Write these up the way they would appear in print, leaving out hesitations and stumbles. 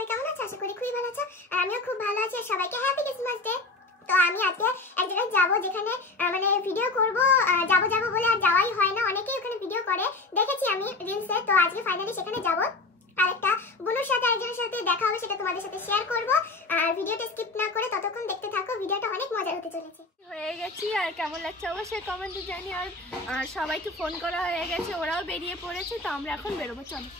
সবাই কেমন আছো? আশা করি খুবই ভালো আছো। আর আমিও খুব ভালো আছি। সবাইকে হ্যাপি ক্রিসমাস ডে। তো আমি আজকে এক জায়গায় যাবো, যেখানে মানে ভিডিও করব, যাবো বলে আর যাওয়াই হয় না। অনেকেই ওখানে ভিডিও করে, দেখেছি আমি রিলসে। তো আজকে ফাইনালি সেখানে যাবো। আরেকটা বুনুর সাথে আরেকজনের সাথে দেখা হবে, সেটা তোমাদের সাথে শেয়ার করব। আর ভিডিওটা স্কিপ না করে ততক্ষণ দেখতে থাকো, ভিডিওটা অনেক মজার হতে চলেছে। হয়ে গেছি, আর কেমন লাগছে অবশ্যই কমেন্টে জানি। আর সবাইকে ফোন করা হয়ে গেছে, ওরাও বেরিয়ে পড়েছে। তো আমরা এখন বেরোবো, চলো।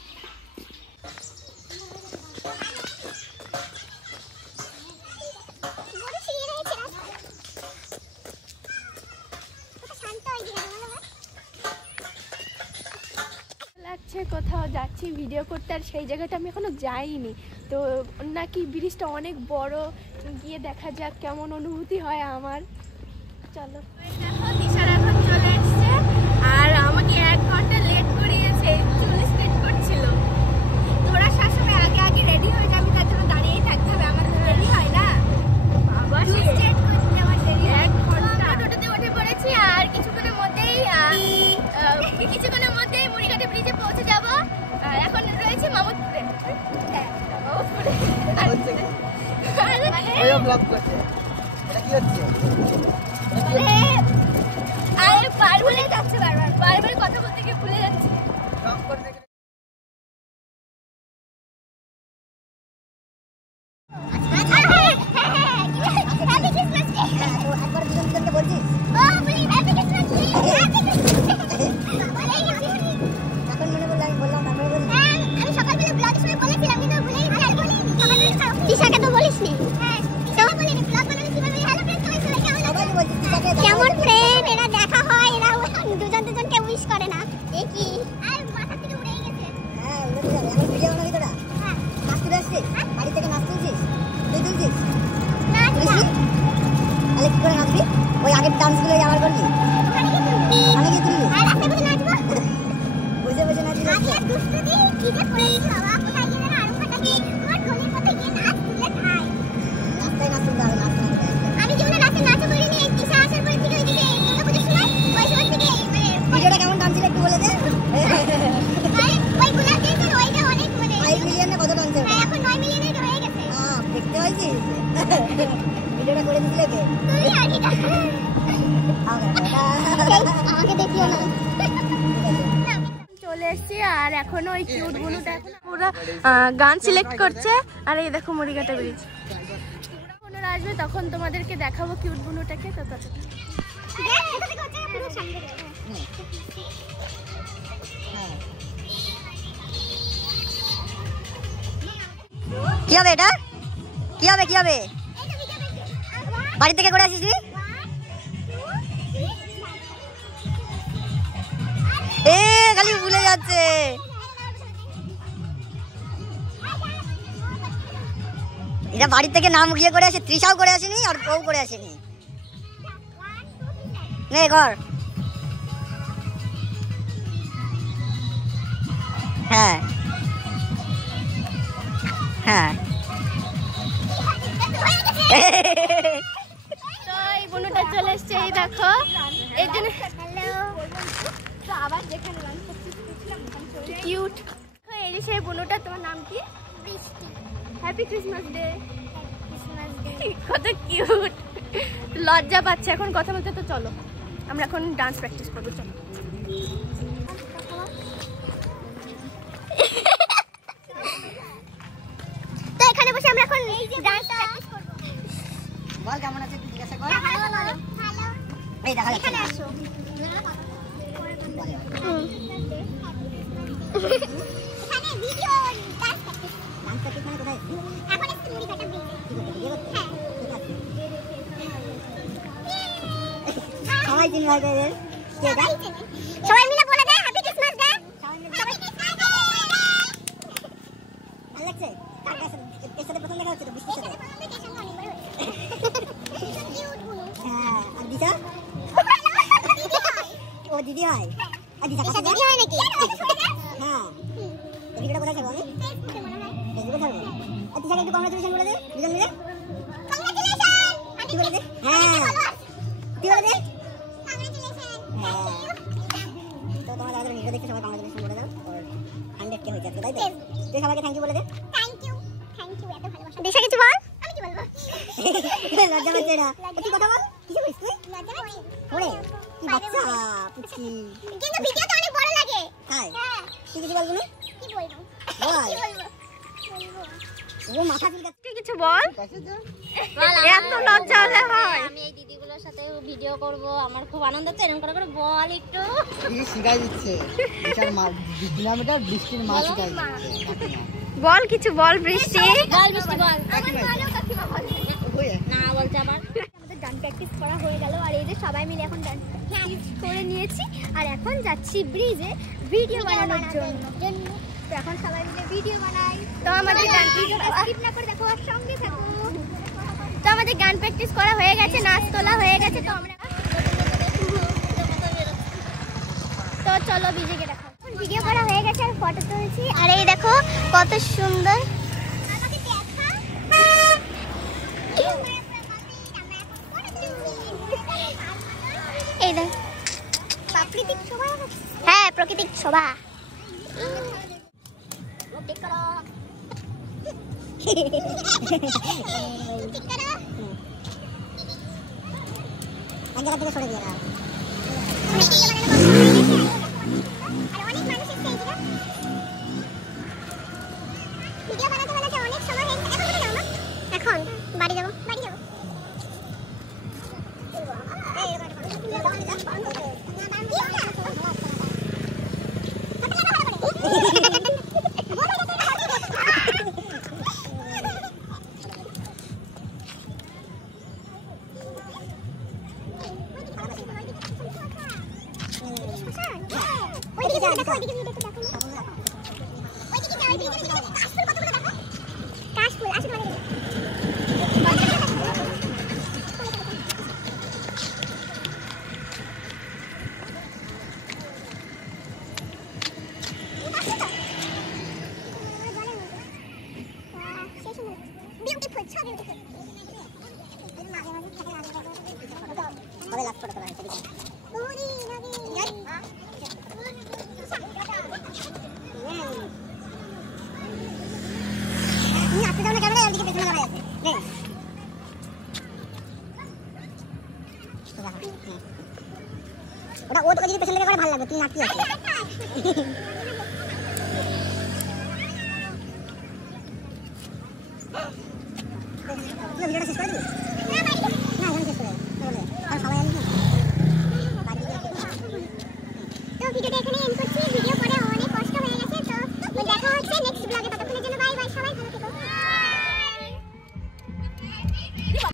লাগছে কোথাও যাচ্ছি ভিডিও করতে, আর সেই জায়গাটা আমি এখনো যাইনি। তো নাকি ব্রিজটা অনেক বড়, গিয়ে দেখা যাক কেমন অনুভূতি হয় আমার। চলো। দেখো দিশার এখন চলে এসছে, আর আমাকে 1 ঘন্টা লেট করিয়েছে, চুল স্ট্রেট করছিল। তোরা সবসময় আগে রেডি হয়ে যাবি, তার জন্য দাঁড়িয়েই থাকতে হবে। আমার তো রেডি হয় না বাবা, স্ট্রেট করতে আমার দেরি 1 ঘন্টা। টোটোতে উঠে পড়েছি, আর কিছুক্ষণের মধ্যেই মুড়িঘাটে ব্রিজে পৌঁছে যাব। এখন রয়েছে মামুদপুরে। আরে পার ভুলে যাচ্ছে, বারবার কথা বলতে গিয়ে ভুলে যাচ্ছে। কেমন ফ্রেন্ড এরা, দেখা হয় এরা দুজনকে উইশ করে না। এ কি আর মাথা থেকে উড়ে গেছে। হ্যাঁ উড়ে যাবে। এখন ভিডিও বানাবি তোরা? হ্যাঁ। নাচ তুলে আসছিস? বাড়ি থেকে নাচ তুলছিস? তুই তুলছিস? না তুলছিস? তাহলে কি করে নাচবি? ওই আগের ডান্সগুলো আবার করবি? ওখানে গিয়ে তুলবি? আর রাস্তায় বসে নাচবো? বসে নাচবি? আগে দুষ্টুদি কি যে করেছিস বাবা, কোথায় গিয়ে না আরো ফাটা কি তোমার ঢোলের মতো গিয়ে নাচ তুলে খায়। রাস্তায় নাচ তুলতে হবে, নাচ তুলতে হবে। আমি যেমন রাস্তায় নাচও করিনি, এই দিশা আসার পরে থেকে ওইদিকে দুর্গাপুজোর সময় ওই সময় থেকে মানে ভিডিওটা কেমন টানছিল একটু বলে দে। ওই গুলা দেখেন, ওইটা অনেক মানে 5 মিলিয়ন না কত টানছে? হ্যাঁ এখন 9 মিলিয়নের হয়ে গেছে। দেখতে পাইছিস? ভিডিওটা করে দিছিলে কে? তুই আর কি আমাকে দেখিও না। চলে এসছি, আর এখনো ওই কিউট বুনুটা এখন পুরো গান সিলেক্ট করছে। আর এই দেখো মুড়িঘাটা ব্রিজ। ওনারা আসবে তখন তোমাদেরকে দেখাবো কিউট বুনুটাকে। তো কি হবে এটা? কি হবে? বাড়ি থেকে করে আসিস? খালি ভুলে যাচ্ছে। এটা বাড়ি থেকে নাম গিয়ে করে আসে, তৃষাও করে আসেনি আর ও করে আসেনি। নে কর। হ্যাঁ তো এই বুনুটা চলে এসছে, এই দেখো। এই জন্য আবার যেখানে কিউট এই যে সেই বুনুটা। তোমার নাম কি? বৃষ্টি। Happy Christmas day. কত কিউট, লজ্জা পাচ্ছে এখন কথা বলতে। তো চলো আমরা এখন ডান্স প্র্যাকটিস করবো, চলো। তো এখানে বসে আমরা এখন ডান্স প্র্যাকটিস করব। বল কেমন আছে তুই জিজ্ঞাসা কর। ভালো। এই দেখা যাচ্ছে। এখানে আসো। এখানে ভিডিও ডান্স প্র্যাকটিস মানে কোথায়? এখন একটু মুড়িঘাটা ব্রিজে। হ্যাঁ সবাই চিনি ভাই এদের। সবাই মিলে বলে দে হ্যাপি ক্রিসমাস ডে। ভালো লাগছে? এর সাথে প্রথম দেখা হচ্ছে তো বৃষ্টির সাথে। হ্যাঁ আর দিশা? ও দিদি হয়। আর দিশা দিদি হয় নাকি? হ্যাঁ। এই ভিডিওটা কোথায় ছাড়বো আমি? ফেসবুকে ছাড়বো। আর দিশাকে একটু কংগ্রাচুলেশন বলে দে, দুজন মিলে। কংগ্রাচুলেশন। কি বলে দে? হ্যাঁ কি বলে দে? কংগ্রাচুলেশন। তো তোমরা যারা ভিডিও দেখছো সবাই কংগ্রাচুলেশন বলে দাও। 100K হয়েছে আজকে, তাই তো? তুই সবাইকে থ্যাংক ইউ বলে দে। Thank you. দিশা কিছু বল। আমি কি বলবো? লজ্জা পাচ্ছে না। তুই কথা বল। কিছু বলিস তুই? লজ্জা পাচ্ছি। ওরে কি বাচ্চা পুচকি। কিন্তু ভিডিওটা অনেক বড় লাগে। তাই? হ্যাঁ। তুই কিছু বলবি না? কি বলবো? বল। কি বলবো? ও মাথা চুলকাচ্ছে। তুই কিছু বল। এত লজ্জা হলে হয়? আমি এই দিদিগুলোর সাথে ভিডিও করব, আমার খুব আনন্দ হচ্ছে। এরকম করে বল একটু। কি শিখাই দিচ্ছে বিশাল মা কিলোমিটার বৃষ্টির মা শিখাই দিচ্ছে। বল কিছু বল বৃষ্টি। বল মিষ্টি বল। ওই না বলছে আবার। আমাদের ডান্স প্র্যাকটিস করা হয়ে গেল আর এই যে সবাই মিলে এখন ডান্স প্র্যাকটিস করে নিয়েছি আর এখন যাচ্ছি ব্রিজে ভিডিও বানানোর জন্য। তো এখন সবাই মিলে ভিডিও বানাই। তো আমাদের গান স্কিপ না করে দেখো আর সঙ্গে থাকো। তো আমাদের গান প্র্যাকটিস করা হয়ে গেছে, নাচ তোলা হয়ে গেছে। তো আমরা তো চলো ব্রিজে গিয়ে দেখো। ভিডিও করা হয়ে গেছে আর ফটো তুলছি। আর এই দেখো কত সুন্দর। আমাকে দেখা এই দেখ প্রাকৃতিক শোভা। হ্যাঁ প্রাকৃতিক শোভা। সরে দিয়ে না অনেক মানুষ এসছে ভিডিও বানাতে বানাতে অনেক সময় হয়ে গেছে। এখন কোথায় যাবো? এখন বাড়ি যাবো। বাড়ি যাবো ওটা ও তোকে যদি পেছন থেকে করে ভালো লাগবে। তুই নাচতে আছিস। ভিডিওটা শেষ করে দিবি।